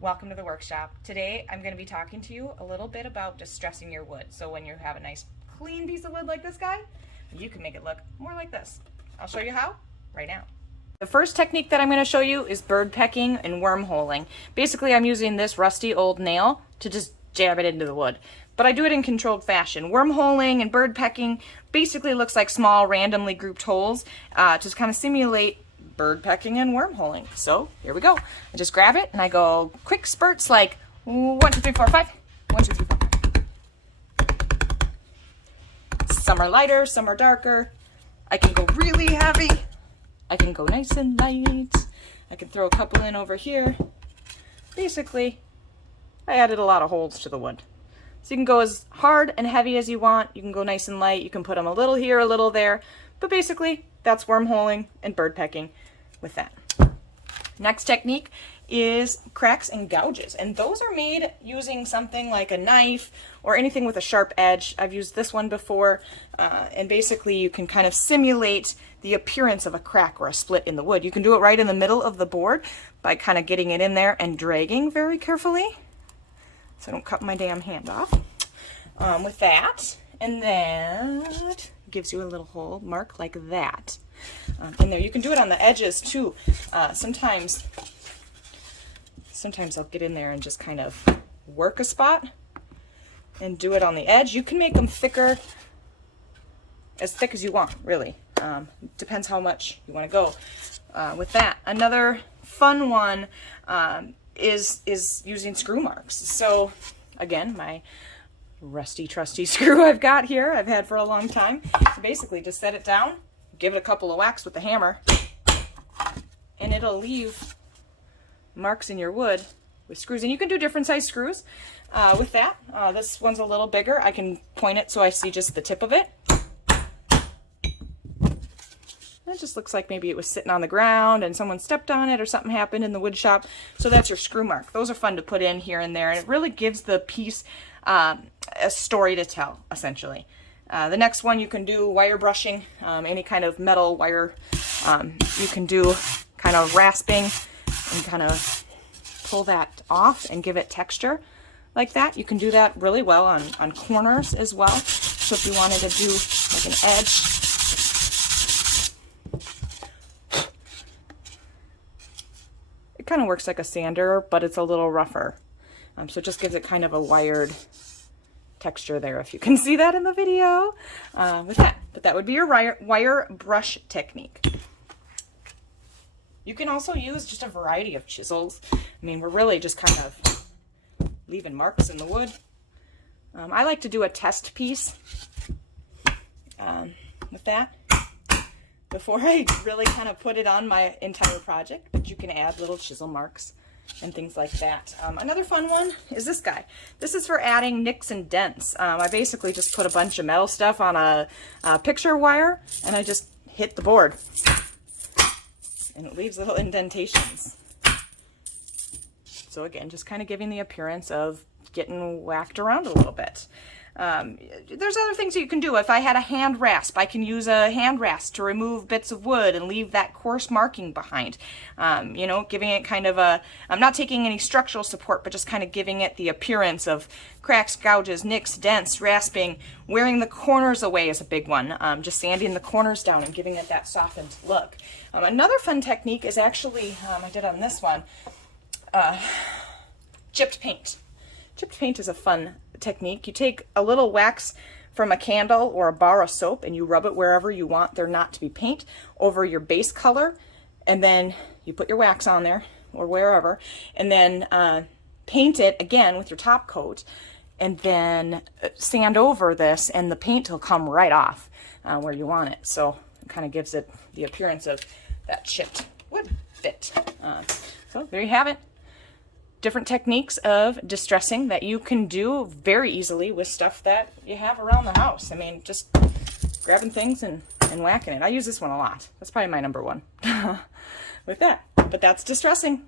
Welcome to the workshop. Today I'm going to be talking to you a little bit about distressing your wood. So when you have a nice clean piece of wood like this guy, you can make it look more like this. I'll show you how right now. The first technique that I'm going to show you is bird pecking and wormholing. Basically I'm using this rusty old nail to just jab it into the wood. But I do it in controlled fashion. Wormholing and bird pecking basically looks like small randomly grouped holes to kind of simulate bird pecking and wormholing. So here we go. I just grab it and I go quick spurts like 1, 2, 3, 4, 5. 1, 2, 3, 4, 5. Some are lighter, some are darker. I can go really heavy. I can go nice and light. I can throw a couple in over here. Basically, I added a lot of holes to the wood. So you can go as hard and heavy as you want. You can go nice and light. You can put them a little here, a little there. But basically, that's wormholing and bird pecking with that. Next technique is cracks and gouges. And those are made using something like a knife or anything with a sharp edge. I've used this one before. And basically, you can kind of simulate the appearance of a crack or a split in the wood. You can do it right in the middle of the board by kind of getting it in there and dragging very carefully, so I don't cut my damn hand off with that. And that gives you a little hole mark like that in there. You can do it on the edges too. Sometimes I'll get in there and just kind of work a spot and do it on the edge. You can make them thicker, as thick as you want, really. Depends how much you want to go with that. Another fun one is using screw marks. So again, my rusty trusty screw I've got here, I've had for a long time. So basically just set it down, give it a couple of whacks with the hammer, and it'll leave marks in your wood with screws. And you can do different size screws with that. This one's a little bigger. I can point it so I see just the tip of it. It just looks like maybe it was sitting on the ground and someone stepped on it or something happened in the wood shop. So that's your screw mark. Those are fun to put in here and there, and it really gives the piece a story to tell, essentially. The next one, you can do wire brushing, any kind of metal wire. You can do kind of rasping and kind of pull that off and give it texture like that. You can do that really well on corners as well. So if you wanted to do like an edge, it kind of works like a sander, but it's a little rougher. So it just gives it kind of a wired texture there, if you can see that in the video with that. But that would be your wire brush technique. You can also use just a variety of chisels. I mean, we're really just kind of leaving marks in the wood. I like to do a test piece with that before I really kind of put it on my entire project, but you can add little chisel marks and things like that. Another fun one is this guy. This is for adding nicks and dents. I basically just put a bunch of metal stuff on a picture wire and I just hit the board and it leaves little indentations. So again, just kind of giving the appearance of getting whacked around a little bit. There's other things that you can do. If I had a hand rasp, I can use a hand rasp to remove bits of wood and leave that coarse marking behind. You know, giving it kind of a, I'm not taking any structural support, but just kind of giving it the appearance of cracks, gouges, nicks, dents, rasping. Wearing the corners away is a big one. Just sanding the corners down and giving it that softened look. Another fun technique is actually, I did on this one, chipped paint. Chipped paint is a fun technique. You take a little wax from a candle or a bar of soap and you rub it wherever you want there not to be paint over your base color, and then you put your wax on there or wherever, and then paint it again with your top coat, and then sand over this and the paint will come right off where you want it. So it kind of gives it the appearance of that chipped wood bit. So there you have it. Different techniques of distressing that you can do very easily with stuff that you have around the house. I mean, just grabbing things and whacking it. I use this one a lot. That's probably my number one with that. But that's distressing.